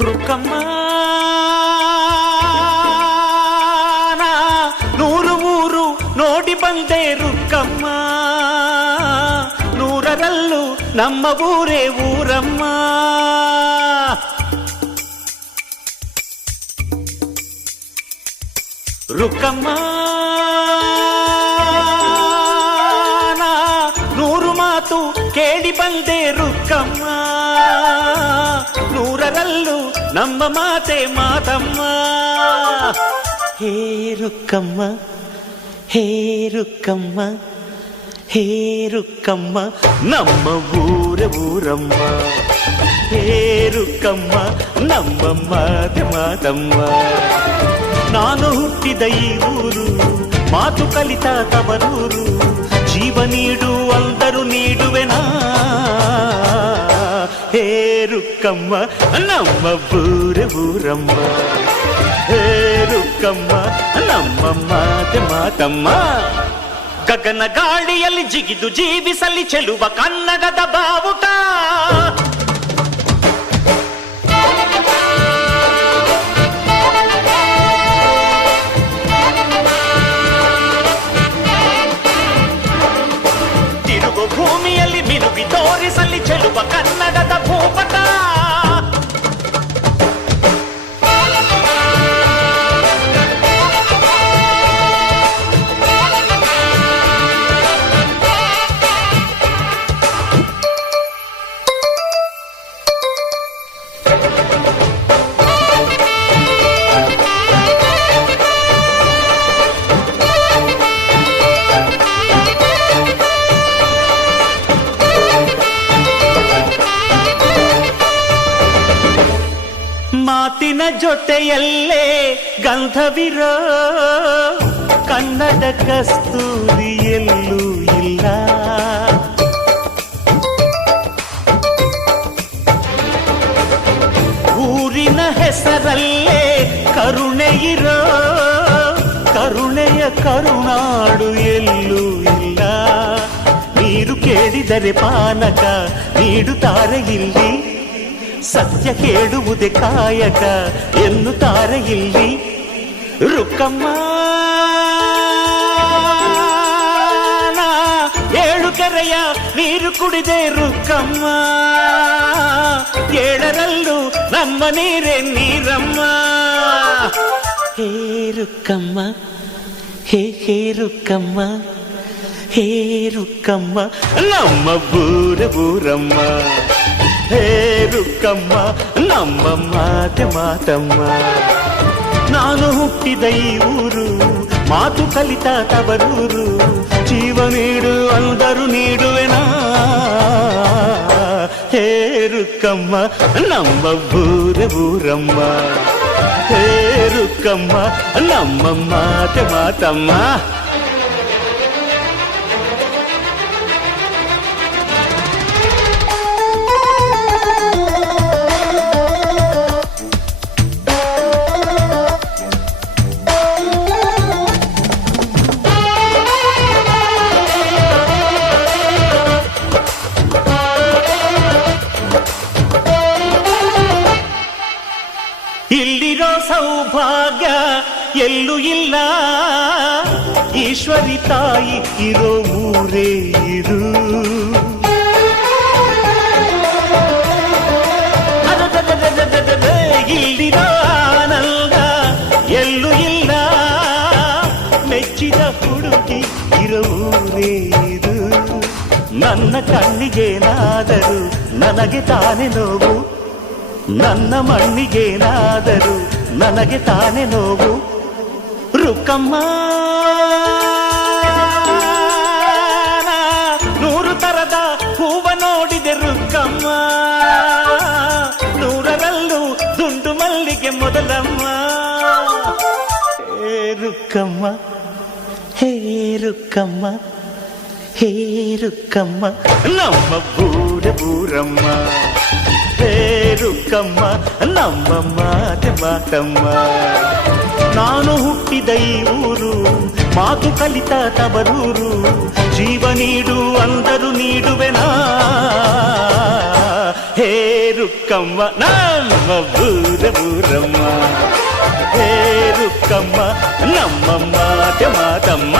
ರುಕ್ಕಮ್ಮ ನೂರು ಊರು ನೋಡಿ ಬಂದೆ ರುಕ್ಕಮ್ಮ, ನೂರರಲ್ಲೂ ನಮ್ಮ ಊರೇ ಊರಮ್ಮ. ರುಕ್ಕಮ್ಮ ನೂರು ಮಾತು ಕೇಳಿ ಬಂದೆ ರುಕ್ಕಮ್ಮ, ನೂರರಲ್ಲೂ ನಮ್ಮ ಮಾತೆ ಮಾತಮ್ಮ. ಹೇ ರುಕ್ಕಮ್ಮ, ಹೇ ರುಕ್ಕಮ್ಮ, ಹೇ ರುಕ್ಕಮ್ಮ, ನಮ್ಮ ಊರ ಊರಮ್ಮ. ಹೇ ರುಕ್ಕಮ್ಮ, ನಮ್ಮ ಮಾತೆ ಮಾತಮ್ಮ. ನಾನು ಹುಟ್ಟಿದ ಈ ಊರು, ಮಾತು ಕಲಿತ ತವರೂರು, ಜೀವ ನೀಡು ಅಂದರು ನೀಡುವೆನಾ. ಹೇ ರುಕ್ಕಮ್ಮ, ನಮ್ಮ ಊರ ಊರಮ್ಮ. ಹೇ ರುಕ್ಕಮ್ಮ, ನಮ್ಮ ಮಾತೆ ಮಾತಮ್ಮ. ಗಗನ ಗಾಳಿಯಲ್ಲಿ ಜಿಗಿದು ಜೀವಿಸಲಿ ಚೆಲುವ ಕನ್ನಡದ ಬಾವುಟ. ತಿರುಗು ಭೂಮಿಯಲ್ಲಿ ಮಿನುಗಿ ತೋರಿಸಲಿ ಚೆಲುವ ಕನ್ನಡದ ಭೂಪಟ. ಮಾತಿನ ಜೊತೆಯಲ್ಲೇ ಗಂಧವಿರೋ ಕನ್ನಡ ಕಸ್ತೂರಿ ಎಲ್ಲೂ ಇಲ್ಲ. ಊರಿನ ಹೆಸರಲ್ಲೇ ಕರುಣೆ ಇರೋ ಕರುಣೆಯ ಕರುನಾಡು ಎಲ್ಲೂ ಇಲ್ಲ. ನೀರು ಕೇಳಿದರೆ ಪಾನಕ ನೀಡುತ್ತಾರೆ ಇಲ್ಲಿ, ಸತ್ಯ ಕೇಳುವುದೇ ಕಾಯಕ ಎನ್ನುತ್ತಾರೆ ಇಲ್ಲಿ. ರುಕ್ಕಮ್ಮ ಏಳು ಕೆರೆಯ ನೀರು ಕುಡಿದೆ ರುಕ್ಕಮ್ಮ, ಏಳರಲ್ಲೂ ನಮ್ಮ ನೀರೇ ನೀರಮ್ಮ. ಹೇ ರುಕ್ಕಮ್ಮ, ಹೇ ಹೇ ರುಕ್ಕಮ್ಮ, ಹೇ ರುಕ್ಕಮ್ಮ, ನಮ್ಮ ಊರ ಊರಮ್ಮ. ಹೇ ರುಕ್ಕಮ್ಮ, ನಮ್ಮ ಮಾತೆ ಮಾತಮ್ಮ. ನಾನು ಹುಟ್ಟಿದ ಈ ಊರು, ಮಾತು ಕಲಿತ ತವರೂರು, ಜೀವ ನೀಡು ಅಂದರು ನೀಡುವೆನಾ. ಹೇ ರುಕ್ಕಮ್ಮ, ನಮ್ಮ ಊರ ಊರಮ್ಮ. ಹೇ ರುಕ್ಕಮ್ಮ, ನಮ್ಮ ಮಾತೆ ಮಾತಮ್ಮ. ಇಲ್ಲಿರೋ ಸೌಭಾಗ್ಯ ಎಲ್ಲೂ ಇಲ್ಲ, ಈಶ್ವರಿ ತಾಯಿ ಇರೋ ಊರೇ ಇರು. ಇಲ್ಲಿರೋ ಆನಂದ ಎಲ್ಲೂ ಇಲ್ಲ, ಮೆಚ್ಚಿದ ಹುಡುಗಿ ಇರೋ ಊರೇ ಇದು. ನನ್ನ ಕಣ್ಣಿಗೇನಾದರೂ ನನಗೆ ತಾನೇ ನೋವು, ನನ್ನ ಮಣ್ಣಿಗೇನಾದರೂ ನನಗೆ ತಾನೇ ನೋವು. ರುಕ್ಕಮ್ಮ ನೂರು ತರದ ಹೂವ ನೋಡಿದೆ ರುಕ್ಕಮ್ಮ, ನೂರರಲ್ಲೂ ದುಂಡು ಮಲ್ಲಿಗೆ ಮೊದಲಮ್ಮ. ಹೇ ರುಕ್ಕಮ್ಮ, ಹೇ ರುಕ್ಕಮ್ಮ, ಹೇ ರುಕ್ಕಮ್ಮ, ನಮ್ಮ ಊರ ಊರಮ್ಮ. ಹೇ ರುಕ್ಕಮ್ಮ, ನಮ್ಮ ಮಾತೆ ಮಾತಮ್ಮ. ನಾನು ಹುಟ್ಟಿದ ಈ ಊರು, ಮಾತು ಕಲಿತ ತವರೂರು, ಜೀವ ನೀಡು ಅಂದರು ನೀಡುವೆನಾ. ಹೇ ರುಕ್ಕಮ್ಮ ನಮ್ಮ ಊರ ಊರಮ್ಮ, ಹೇ ರುಕ್ಕಮ್ಮ ನಮ್ಮ ಮಾತೆ ಮಾತಮ್ಮ.